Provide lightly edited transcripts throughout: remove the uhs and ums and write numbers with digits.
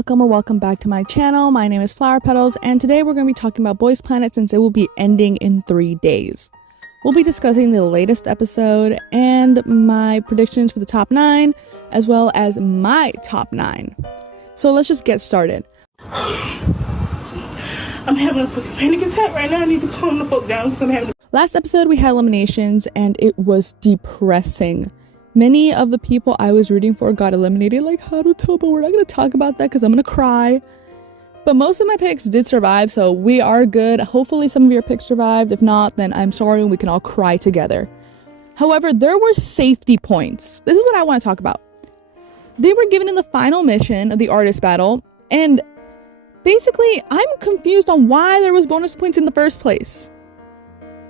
welcome or welcome back to my channel. My name is Flower Petals, and today we're going to be talking about Boys Planet since it will be ending in 3 days. We'll be discussing the latest episode and my predictions for the top 9, as well as my top 9. So let's just get started. I'm having a fucking panic attack right now. I need to calm the fuck down because I'm having Last episode we had eliminations and it was depressing. Many of the people I was rooting for got eliminated, like Haruto, but we're not going to talk about that because I'm going to cry. But most of my picks did survive, so we are good. Hopefully some of your picks survived. If not, then I'm sorry and we can all cry together. However, there were safety points. This is what I want to talk about. They were given in the final mission of the artist battle, and basically, I'm confused on why there was bonus points in the first place.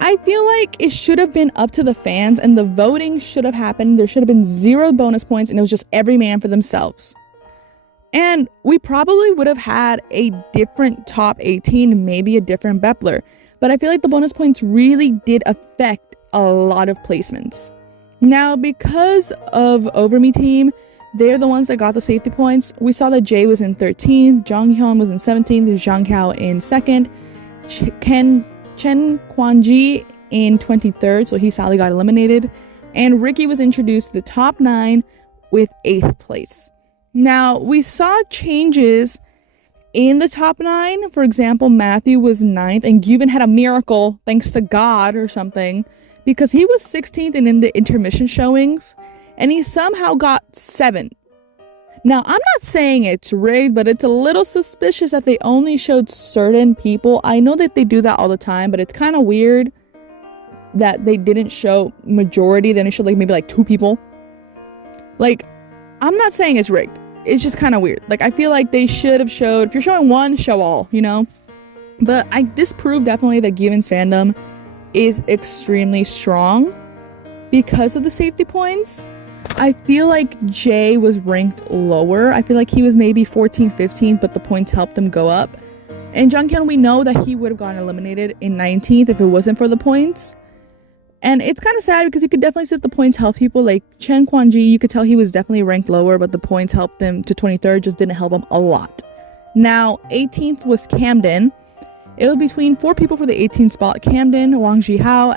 I feel like it should have been up to the fans and the voting should have happened. There should have been 0 bonus points and it was just every man for themselves. And we probably would have had a different top 18, maybe a different Bepler. But I feel like the bonus points really did affect a lot of placements. Now, because of Over Me Team, they're the ones that got the safety points. We saw that Jay was in 13th, Jonghyun was in 17th, Zhang Hao in 2nd, Chen Kwanji in 23rd, so he sadly got eliminated, and Ricky was introduced to the top 9 with 8th place. Now, we saw changes in the top 9. For example, Matthew was 9th, and Gyuvin had a miracle, thanks to God or something, because he was 16th and in the intermission showings, and he somehow got 7th. Now, I'm not saying it's rigged, but it's a little suspicious that they only showed certain people. I know that they do that all the time, but it's kind of weird that they didn't show majority. Then they showed maybe 2 people. I'm not saying it's rigged. It's just kind of weird. I feel like they should have showed, if you're showing 1, show all, you know? But this proved definitely that Gyuvin's fandom is extremely strong because of the safety points. I feel like Jay was ranked lower. I feel like he was maybe 14th, 15th, but the points helped him go up. And Junghyun, we know that he would have gotten eliminated in 19th if it wasn't for the points. And it's kind of sad because you could definitely see that the points help people. Like Chen Kwanji, you could tell he was definitely ranked lower, but the points helped him to 23rd, just didn't help him a lot. Now, 18th was Camden. It was between 4 people for the 18th spot. Camden, Wang Jihao,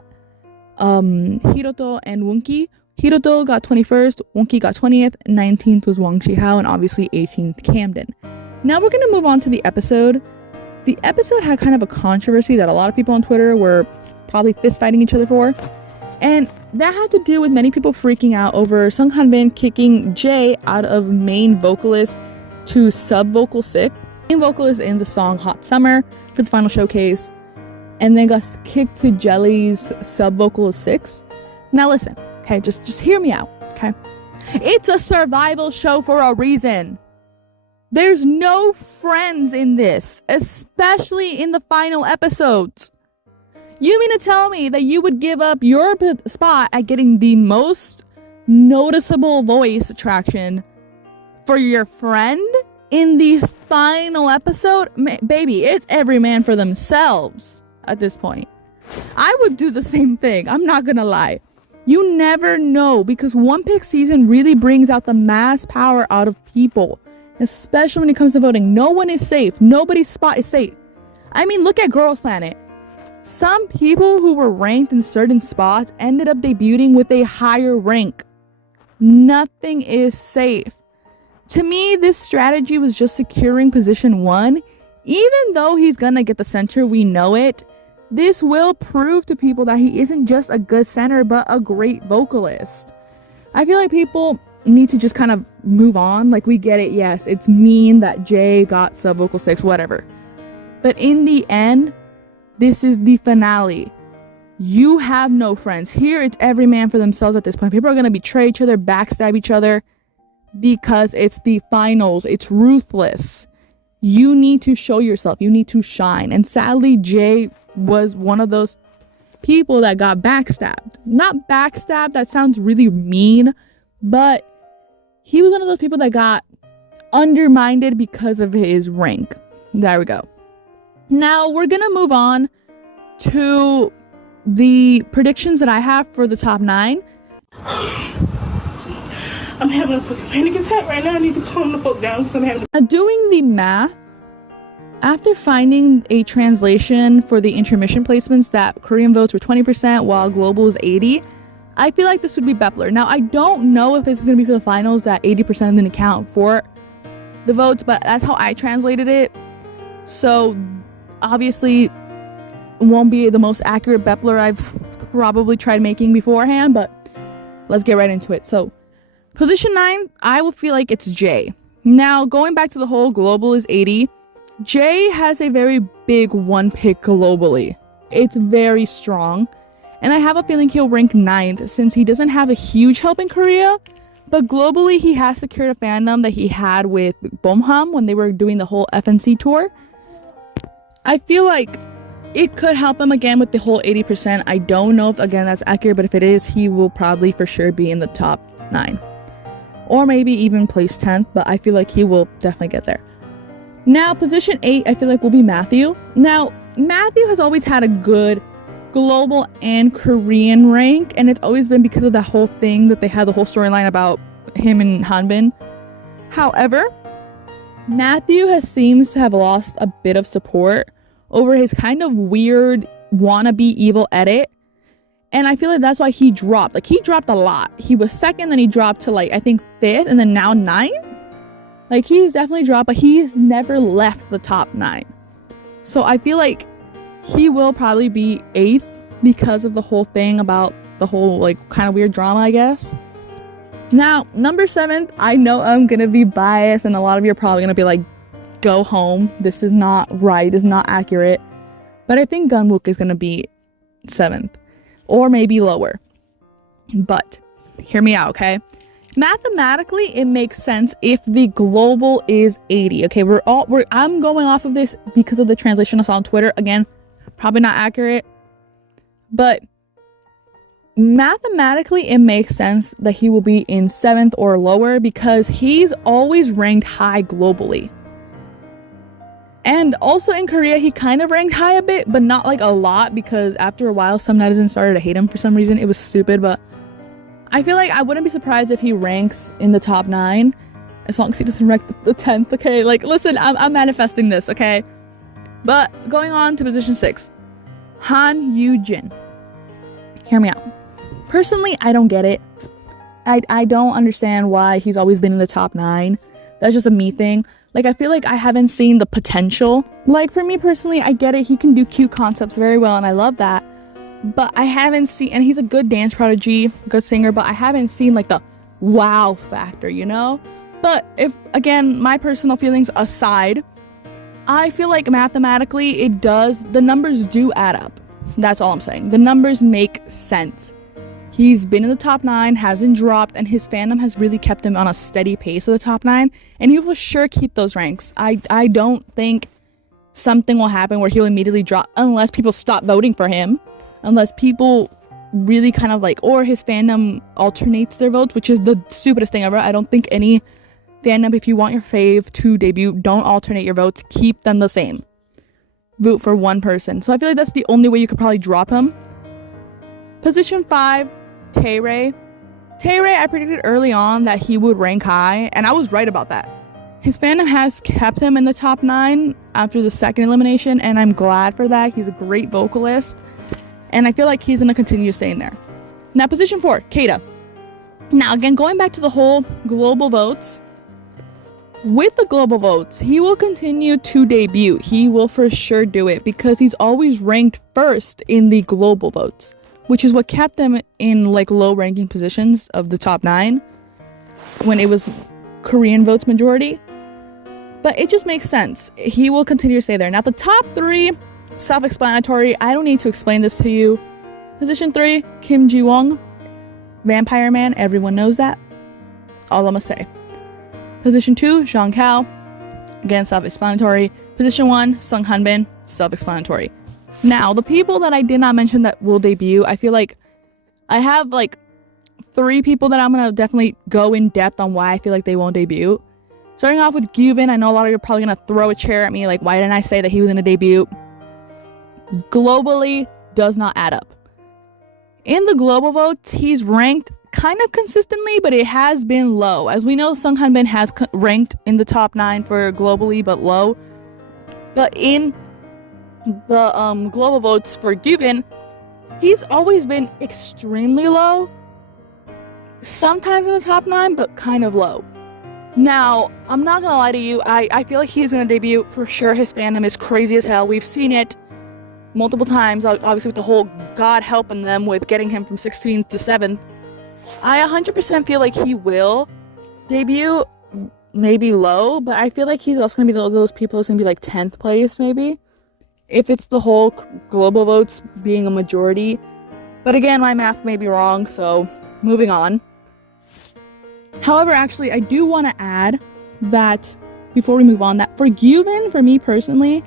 Hiroto, and Wonki. Hiroto got 21st, Wonki got 20th, 19th was Wang Jihao, and obviously 18th Camden. Now we're going to move on to the episode. The episode had kind of a controversy that a lot of people on Twitter were probably fist fighting each other for. And that had to do with many people freaking out over Sung Hanbin kicking Jay out of main vocalist to sub vocal 6. Main vocalist in the song Hot Summer for the final showcase, and then got kicked to Jelly's sub vocalist 6. Now listen. Okay, just hear me out, okay? It's a survival show for a reason. There's no friends in this, especially in the final episodes. You mean to tell me that you would give up your spot at getting the most noticeable voice attraction for your friend in the final episode? Baby, it's every man for themselves at this point. I would do the same thing, I'm not gonna lie. You never know, because One Pick season really brings out the mass power out of people, especially when it comes to voting. No one is safe. Nobody's spot is safe. I mean, look at Girls Planet. Some people who were ranked in certain spots ended up debuting with a higher rank. Nothing is safe. To me, this strategy was just securing position 1. Even though he's gonna get the center, we know it. This will prove to people that he isn't just a good center, but a great vocalist. I feel like people need to just kind of move on. We get it. Yes, it's mean that Jay got sub vocal 6, whatever. But in the end, this is the finale. You have no friends. Here, it's every man for themselves at this point. People are going to betray each other, backstab each other, because it's the finals. It's ruthless. You need to show yourself. You need to shine. And sadly, Jay was one of those people that got backstabbed. Not backstabbed, that sounds really mean, but he was one of those people that got undermined because of his rank. There we go. Now we're gonna move on to the predictions that I have for the top 9. I'm having a fucking panic attack right now. I need to calm the fuck down because I'm having Now, doing the math, after finding a translation for the intermission placements that Korean votes were 20% while global is 80%, I feel like this would be Bepler. Now, I don't know if this is going to be for the finals that 80% didn't count for the votes, but that's how I translated it. So, obviously, it won't be the most accurate Bepler I've probably tried making beforehand, but let's get right into it. So, position 9, I will feel like it's J. Now, going back to the whole global is 80, J has a very big one pick globally. It's very strong. And I have a feeling he'll rank 9th since he doesn't have a huge help in Korea. But globally, he has secured a fandom that he had with Bomham when they were doing the whole FNC tour. I feel like it could help him again with the whole 80%. I don't know if, again, that's accurate, but if it is, he will probably for sure be in the top 9. Or maybe even place 10th, but I feel like he will definitely get there. Now, position 8, I feel like will be Matthew. Now, Matthew has always had a good global and Korean rank, and it's always been because of that whole thing that they had the whole storyline about him and Hanbin. However, Matthew seems to have lost a bit of support over his kind of weird wannabe evil edit, and I feel like that's why he dropped. Like, he dropped a lot. He was 2nd, then he dropped to, like, I think 5th, and then now 9th. Like, he's definitely dropped, but he's never left the top 9. So I feel like he will probably be 8th because of the whole thing about the whole, like, kind of weird drama, I guess. Now, number 7th, I know I'm gonna be biased, and a lot of you are probably gonna be like, go home. This is not right. This is not accurate. But I think Gunwook is gonna be 7th. Or maybe lower. But, hear me out, okay? Mathematically, it makes sense if the global is 80. Okay, I'm going off of this because of the translation I saw on Twitter. Again, probably not accurate, but mathematically it makes sense that he will be in 7th or lower because he's always ranked high globally. And also in Korea, he kind of ranked high a bit, but not like a lot, because after a while, some netizens started to hate him for some reason. It was stupid, but I feel like I wouldn't be surprised if he ranks in the top 9, as long as he doesn't rank the 10th, okay? Like, listen, I'm manifesting this, okay? But going on to position 6, Han Yoo-jin. Hear me out. Personally, I don't get it. I don't understand why he's always been in the top 9. That's just a me thing. Like, I feel like I haven't seen the potential. Like, for me personally, I get it. He can do cute concepts very well, and I love that. But I haven't seen, and he's a good dance prodigy, good singer, but I haven't seen, like, the wow factor, you know? But if, again, my personal feelings aside, I feel like mathematically the numbers do add up. That's all I'm saying. The numbers make sense. He's been in the top 9, hasn't dropped, and his fandom has really kept him on a steady pace of the top 9, and he will sure keep those ranks. I don't think something will happen where he'll immediately drop unless people stop voting for him, unless people really kind of like, or his fandom alternates their votes, which is the stupidest thing ever. I don't think any fandom, if you want your fave to debut, don't alternate your votes, keep them the same. Vote for one person. So I feel like that's the only way you could probably drop him. Position 5, Taeray. Taeray, I predicted early on that he would rank high, and I was right about that. His fandom has kept him in the top 9 after the 2nd elimination, and I'm glad for that. He's a great vocalist, and I feel like he's going to continue staying there. Now, position 4, Keita. Now, again, going back to the whole global votes, with the global votes, he will continue to debut. He will for sure do it because he's always ranked first in the global votes, which is what kept him in like low ranking positions of the top 9 when it was Korean votes majority. But it just makes sense. He will continue to stay there. Now, the top 3, self-explanatory. I don't need to explain this to you. Position 3, Kim Ji-won, Vampire Man. Everyone knows that. All I'm gonna say. Position 2, Jeong Kao. Again, self-explanatory. Position 1, Sung Hanbin. Self-explanatory. Now, the people that I did not mention that will debut, I feel like I have like 3 people that I'm going to definitely go in depth on why I feel like they won't debut. Starting off with Gyuvin, I know a lot of you are probably going to throw a chair at me like, why didn't I say that he was going to debut? Globally, does not add up. In the global votes, he's ranked kind of consistently, but it has been low. As we know, Sung Hanbin has ranked in the top 9 for globally, but low. But in the global votes for Gyubin, he's always been extremely low. Sometimes in the top 9, but kind of low. Now, I'm not gonna lie to you, I feel like he's gonna debut for sure. His fandom is crazy as hell. We've seen it multiple times, obviously with the whole God helping them with getting him from 16th to 7th. I 100% feel like he will debut, maybe low, but I feel like he's also gonna be those people who's gonna be like 10th place maybe, if it's the whole global votes being a majority. But again, my math may be wrong, so moving on. However, actually, I do want to add that before we move on, that for Gyubin, for me personally,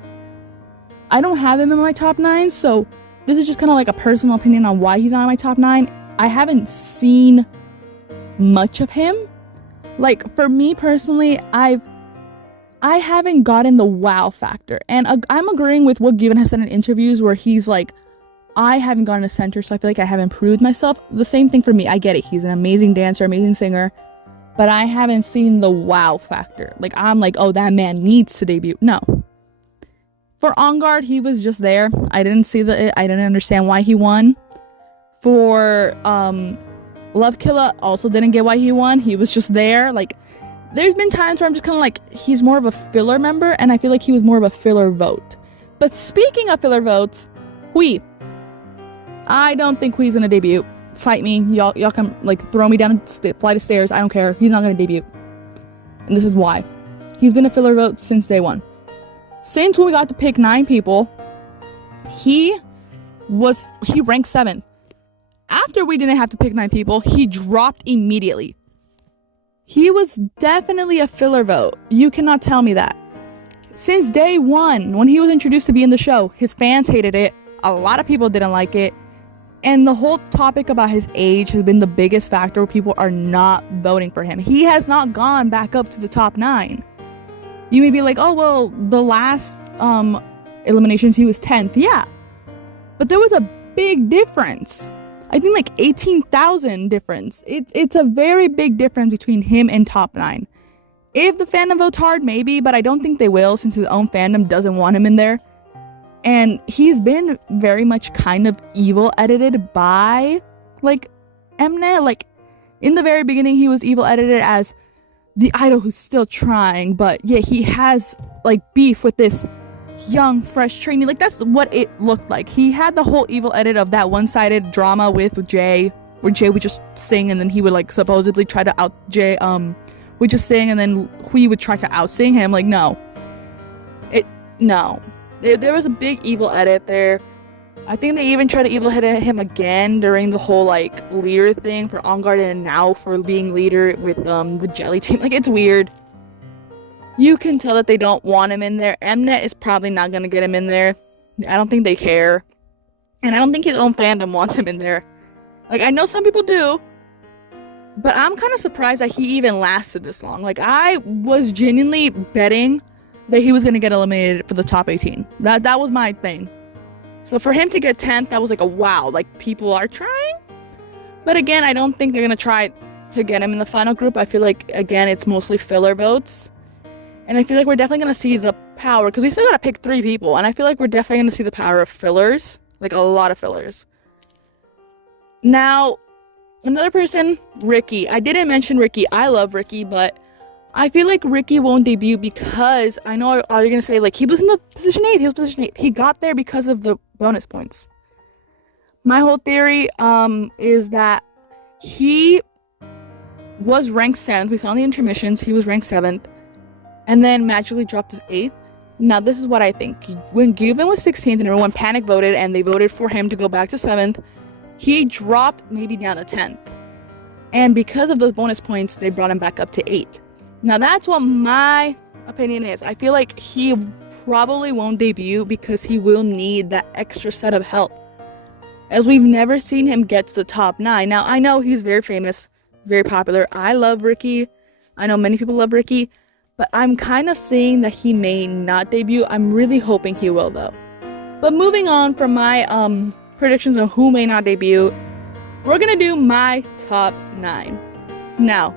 I don't have him in my top 9, so this is just kind of like a personal opinion on why he's not in my top 9. I haven't seen much of him. Like, for me personally, I haven't gotten the wow factor. And I'm agreeing with what Gyubin has said in interviews where he's like, I haven't gotten a center, so I feel like I haven't proved myself. The same thing for me. I get it. He's an amazing dancer, amazing singer, but I haven't seen the wow factor. Like, I'm like, oh, that man needs to debut. No. For On Guard, he was just there. I didn't understand why he won. For Love Killa, also didn't get why he won. He was just there. Like, there's been times where I'm just kind of like, he's more of a filler member, and I feel like he was more of a filler vote. But speaking of filler votes, Hui. I don't think Hui's gonna debut. Fight me. Y'all come, like, throw me down a flight of stairs. I don't care. He's not gonna debut. And this is why. He's been a filler vote since day one. Since when we got to pick 9 people, he ranked 7th. After we didn't have to pick 9 people, he dropped immediately. He was definitely a filler vote. You cannot tell me that. Since day one, when he was introduced to be in the show, his fans hated it. A lot of people didn't like it. And the whole topic about his age has been the biggest factor where people are not voting for him. He has not gone back up to the top 9. You may be like, oh, well, the last eliminations, he was 10th. Yeah. But there was a big difference. I think like 18,000 difference. It's a very big difference between him and top 9. If the fandom votes hard, maybe, but I don't think they will since his own fandom doesn't want him in there. And he's been very much kind of evil edited by, like, Mnet. Like, in the very beginning, he was evil edited as the idol who's still trying. But, yeah, he has, like, beef with this young, fresh trainee. Like, that's what it looked like. He had the whole evil edit of that one-sided drama with Jay, where Jay would just sing and then he would, like, supposedly try to out Jay, would just sing and then Hui would try to out-sing him. Like, no. No. There was a big evil edit there. I think they even tried to evil edit him again during the whole, like, leader thing for On Guard and now for being leader with the Jelly team. Like, it's weird. You can tell that they don't want him in there. Mnet is probably not going to get him in there. I don't think they care. And I don't think his own fandom wants him in there. Like, I know some people do. But I'm kind of surprised that he even lasted this long. Like, I was genuinely betting that he was going to get eliminated for the top 18. That was my thing. So for him to get 10th, that was like a wow. Like, people are trying. But again, I don't think they're going to try to get him in the final group. I feel like, again, it's mostly filler votes. And I feel like we're definitely going to see the power. Because we still got to pick 3 people. And I feel like we're definitely going to see the power of fillers. Like, a lot of fillers. Now, another person, Ricky. I didn't mention Ricky. I love Ricky, but I feel like Ricky won't debut because I know you're going to say, like, he was in the position 8. He was position 8. He got there because of the bonus points. My whole theory is that he was ranked 7th. We saw in the intermissions. He was ranked 7th. And then magically dropped his 8th. Now, this is what I think. When Gyubin was 16th and everyone panic voted and they voted for him to go back to 7th, he dropped maybe down to 10th. And because of those bonus points, they brought him back up to 8. Now, that's what my opinion is. I feel like he probably won't debut because he will need that extra set of help, as we've never seen him get to the top 9. Now, I know he's very famous, very popular. I love Ricky. I know many people love Ricky, but I'm kind of seeing that he may not debut. I'm really hoping he will, though. But moving on from my predictions on who may not debut, we're gonna do my top 9. Now,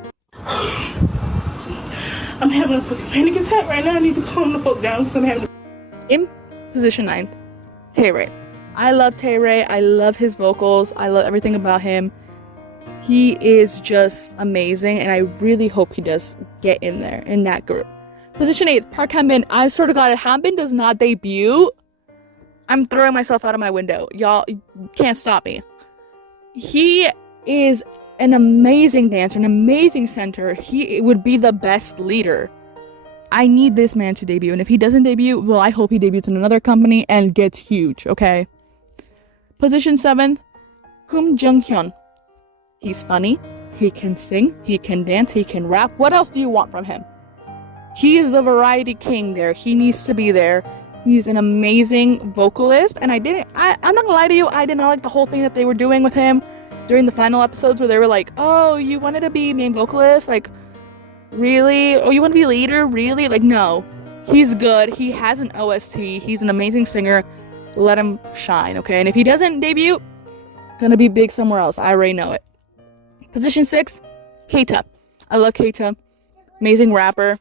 I'm having a fucking panic attack right now. I need to calm the fuck down because I'm having in position 9th, Tae-rae. I love Tae-rae. I love his vocals. I love everything about him. He is just amazing, and I really hope he does get in there, in that group. Position 8th, Park Han-bin. I swear to God, if Han-bin does not debut, I'm throwing myself out of my window. Y'all can't stop me. He is an amazing dancer, an amazing center. He would be the best leader. I need this man to debut, and if he doesn't debut, well, I hope he debuts in another company and gets huge, okay? Position 7th, Kim Jung-hyun. He's funny, he can sing, he can dance, he can rap. What else do you want from him? He is the variety king there. He needs to be there. He's an amazing vocalist, and I'm not gonna lie to you, I did not like the whole thing that they were doing with him during the final episodes where they were like, oh, you wanted to be main vocalist? Like, really? Oh, you want to be leader? Really? Like, no. He's good. He has an OST. He's an amazing singer. Let him shine, okay? And if he doesn't debut, gonna be big somewhere else. I already know it. Position 6, Keita. I love Keita. Amazing rapper.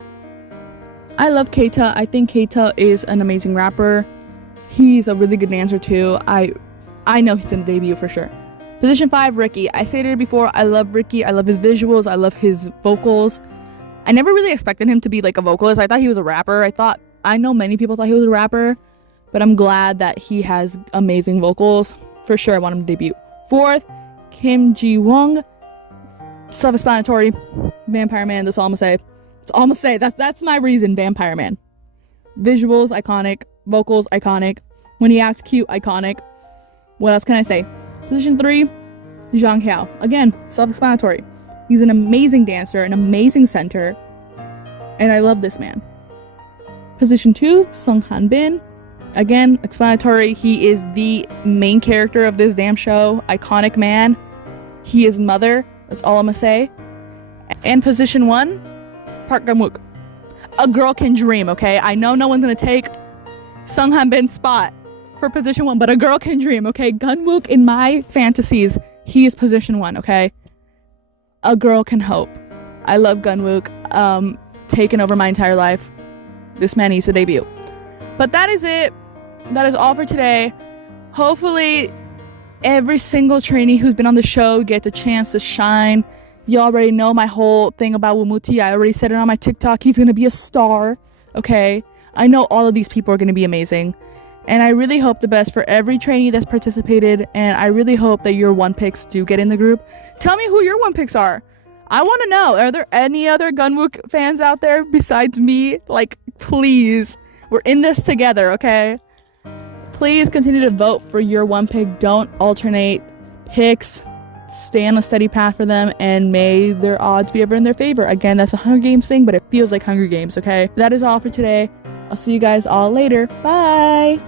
I love Keita. I think Keita is an amazing rapper. He's a really good dancer too. I know he's gonna debut for sure. Position 5, Ricky. I stated it before, I love Ricky. I love his visuals. I love his vocals. I never really expected him to be like a vocalist. I thought he was a rapper. I know many people thought he was a rapper, but I'm glad that he has amazing vocals. For sure, I want him to debut. 4th, Kim Ji-woong. Self-explanatory. Vampire Man, that's all I'm gonna say. That's all I'm gonna say. That's my reason, Vampire Man. Visuals, iconic. Vocals, iconic. When he acts cute, iconic. What else can I say? Position 3, Jang Hyao. Again, self-explanatory. He's an amazing dancer, an amazing center, and I love this man. Position 2, Sung Han-bin. Again, explanatory. He is the main character of this damn show. Iconic man. He is mother. That's all I'm gonna say. And position 1, Park Gun-wook. A girl can dream, okay? I know no one's gonna take Sung Han-bin's spot for position 1, but a girl can dream, okay? Gun-wook in my fantasies, he is position 1, okay? A girl can hope. I love Gun-wook. Taken over my entire life. This man needs to debut. But that is it. That is all for today. Hopefully, every single trainee who's been on the show gets a chance to shine. You already know my whole thing about Wumuti. I already said it on my TikTok. He's gonna be a star, okay? I know all of these people are gonna be amazing. And I really hope the best for every trainee that's participated. And I really hope that your one picks do get in the group. Tell me who your one picks are. I want to know. Are there any other Gun-wook fans out there besides me? Like, please. We're in this together, okay? Please continue to vote for your one pick. Don't alternate picks. Stay on a steady path for them, and may their odds be ever in their favor. Again, that's a Hunger Games thing, but it feels like Hunger Games, okay? That is all for today. I'll see you guys all later. Bye!